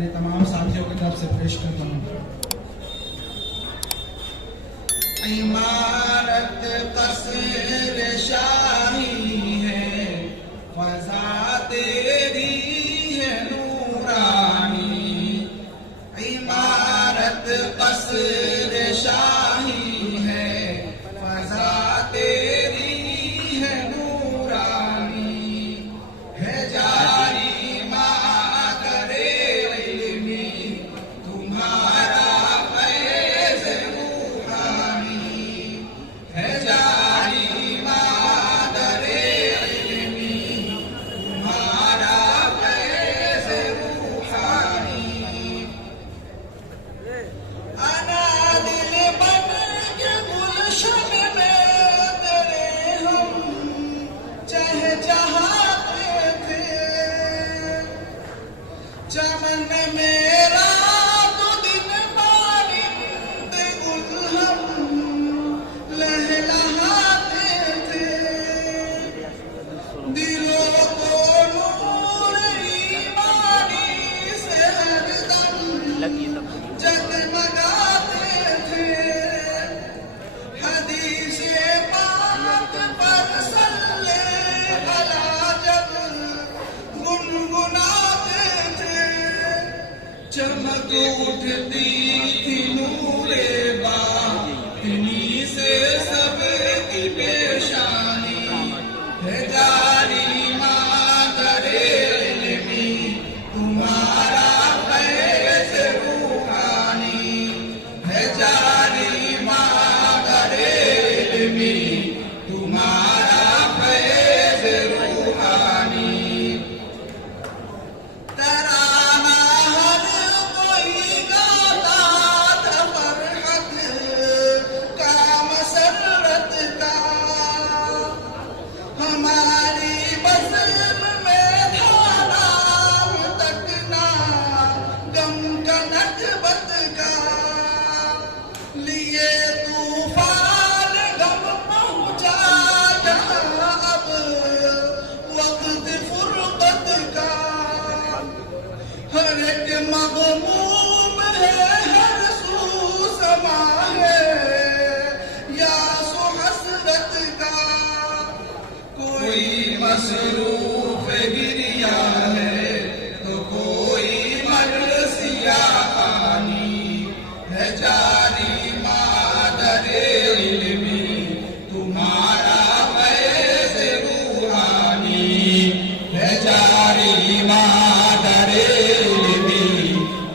अपने तमाम साथियों की तरफ से पेश करता हूँ। इमारत कसर शाही है, फज़ा तेरी है नूरानी। इमारत कसर शाही है, फज़ा तेरी है नूरानी। है जारी मादरे इल्मी तुम्हारा फैज़ रूहानी। है जारी मादरे इल्मी तुम्हारा फैज़ रूहानी। अना दिल बन के गुलशन में तेरे हम चहचहाते थे। चमन मेरा तो दिन बारिंद गुल हम लहलहाते थे। दिलों को नूर ईमानी से हरदम जगमगाते थे। हदीसे पाक पर सल्ले अला जब गुनगुनाते थे। चमक उठती थी नूरे बातिनी से सबकी पेशानी। है जारी मादरे इल्मी तुम्हारा फैज़ रूहानी। है जारी मादरे इल्मी तुम्हारा फैज़ रूहानी। तराना हर कोई गाता था फरहत का मसरत का। हमारी बज़्म में था नाम तकना गम का नकबत का। लिए तूफान गम पहुंचा जहां अब वक्त फुरकत का। हर एक मग़मूम है, हर सू समा है या सो हसरत का। कोई मसरूफ गिरिया है तो कोई मरसिया पानी। है जारी मादरे इल्मी तुम्हारा फैज़ रूहानी। है जारी मादरे इल्मी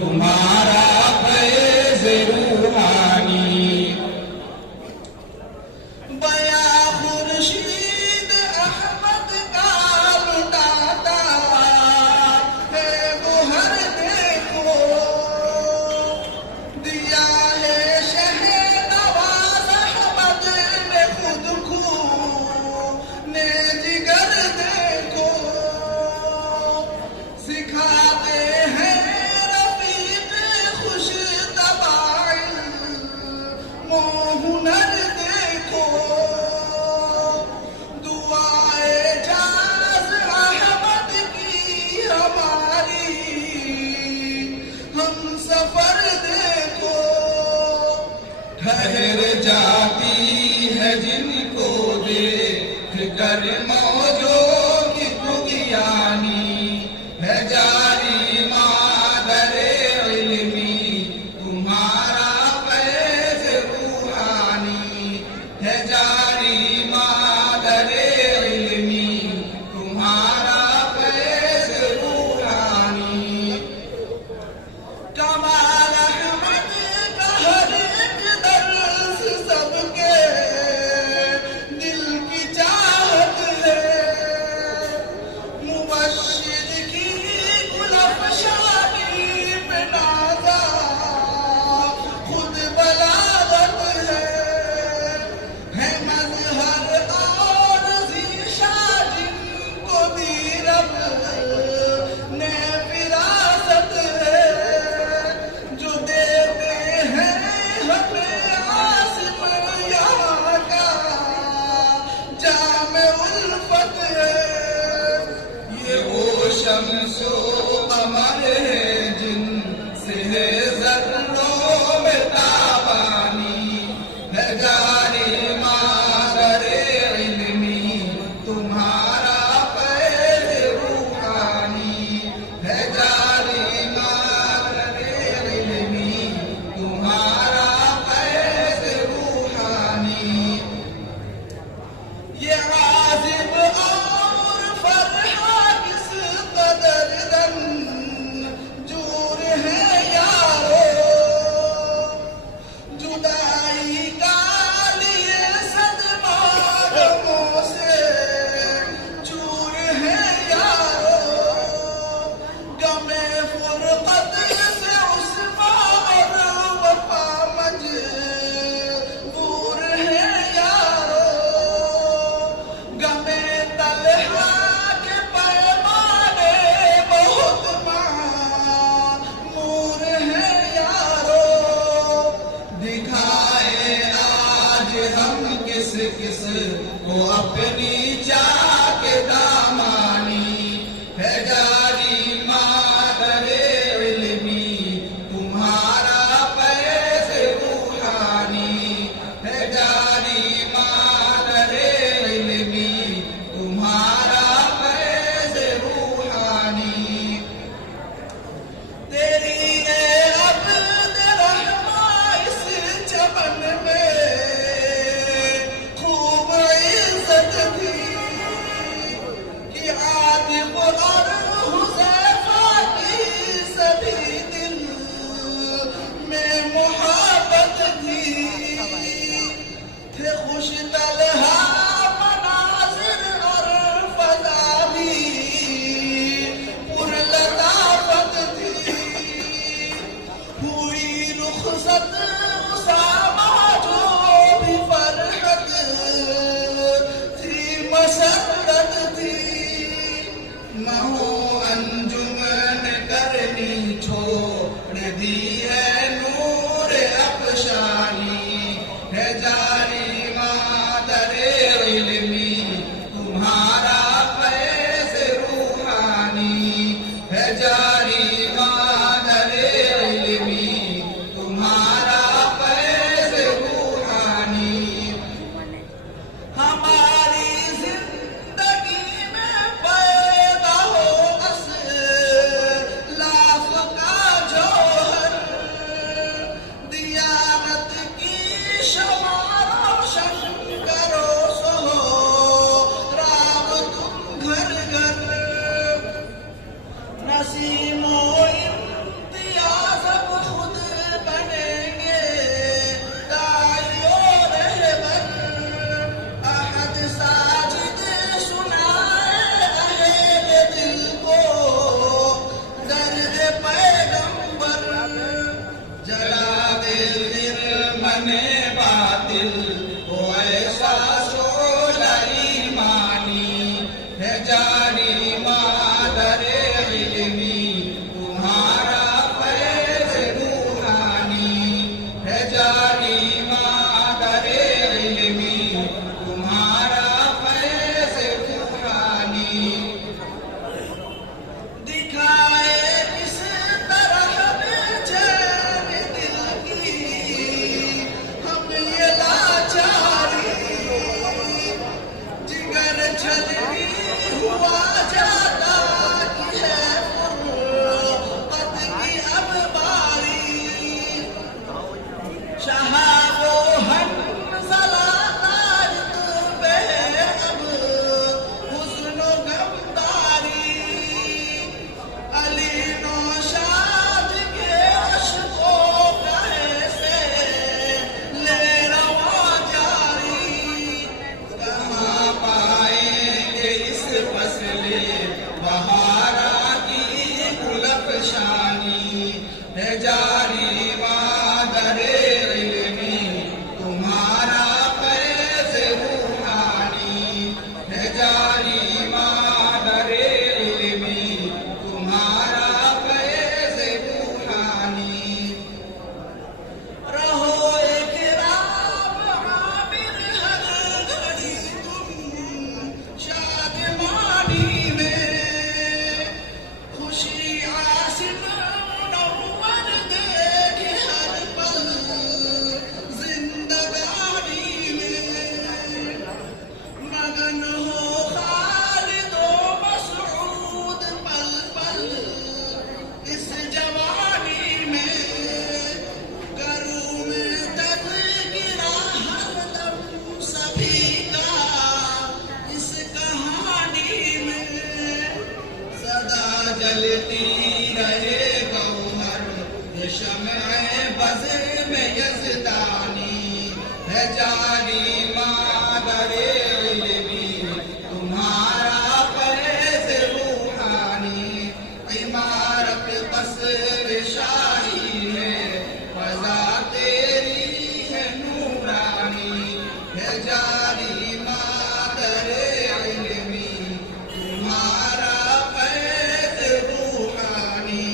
तुम्हारा फैज़ रूहानी। बया खुर्शीद अहमद का लुटाता है वो हर देखो। दिया है शहे नवाज़ अहमद ने खुद को ने जिगर देखो। सिखाते हैं रफ़ीक़ खुश तबाइल मोहुनर देखो। दुआए जाज़ अहमद की हमारी हम सफर देखो। ठहर जाती है जिनको देख कर मौजों की तुग़यानी। है जारी मादरे इल्मी तुम्हारा फैज़ रूहानी। है जारी मादरे इल्मी तुम्हारा फैज़ रूहानी। कमाल अहमद का हर एक दर्स सबके दिल की चाहत है। मुबश्शिर की गुलफ़शानी पे नाज़ा खुद बलागत है। मज़हर और ज़ीशा जिनको दी रब ने विरासत है। जो देते हैं हमें आसिफ़ यहाँ का जाम उल्फत है। ये वो शम्सो कमर है जिन हम किस किस को अपनी चाक दामानी है जारी मादरे इल्मी तुम्हारा फैज़ रूहानी है जारी मादरे इल्मी तुम्हारा फैज़ रूहानी तेरी अब्द रहमा इस चमन में खूब इज्जत थी कि आतिफ और हुज़ैफा की सभी दिल में मोहब्बत थी थे खुश तलहा मनाज़िर और फ़ज़ा भी पुरलताफ़त थी हुई रुख़सत उसामा जो भी फ़रहत थी मसरत थी न हो अंजुमन करनी छोड़ दी है नूर अफ़शानी है जारी मादरे इल्मी तुम्हारा फैज़ रूहानी है जारी मादरे इल्मी तुम्हारा फैज़ रूहानी हमारी जिंदगी में पैदा हो असलाफ का जौहर दियानत की शमा रोशन करो सो राम तुम घर घर नसीमो इम्तियाज अब खुद बनेंगे दाइयो रहबर अहद साजिद सुनाए अहले दिल को दर्द पैगंबर जला दे दिल मने बातिल ओ ऐसा शोला ईमानी है जारी मादरे इल्मी तुम्हारा फैज़ रूहानी है जारी मादरे इल्मी तुम्हारा फैज़ रूहानी दिखाए किस तरह बेचैन दिल की हम ये लाचारी जिगर छलनी हुआ जाता कि है फुर्क़त की अब बारी शहाबो हंज़ला तारिक पे अब हुस्न गमदारी अली नौशाद के अश्कों का ऐसे ले रवा जारी कहाँ पाएंगे इस फसले बहारा की गुलफ़शानी है जारी मादरे इल्मी तुम्हारा फैज़ रूहानी है जारी मादरे इल्मी तुम्हारा फैज़ रूहानी रहो एक राम आमिर हर घड़ी तुम शादमानी में खुशी आसिम मुनव्वर देखे हर पल जिंदगानी में मगन हो खालिद ओ मसऊद पल पल इस जवानी में करूँ मैं तज़किरा हरदम सभी का इस कहानी में सदा जलती रहे गौहर ये शम्अ बज़्र में यज़दानी है जारी मादरे इल्मी तुम्हारा फैज़ रूहानी इमारत क़स्र शाही है फ़ज़ा तेरी है नूरानी है जारी मादरे इल्मी तुम्हारा फैज़ रूहानी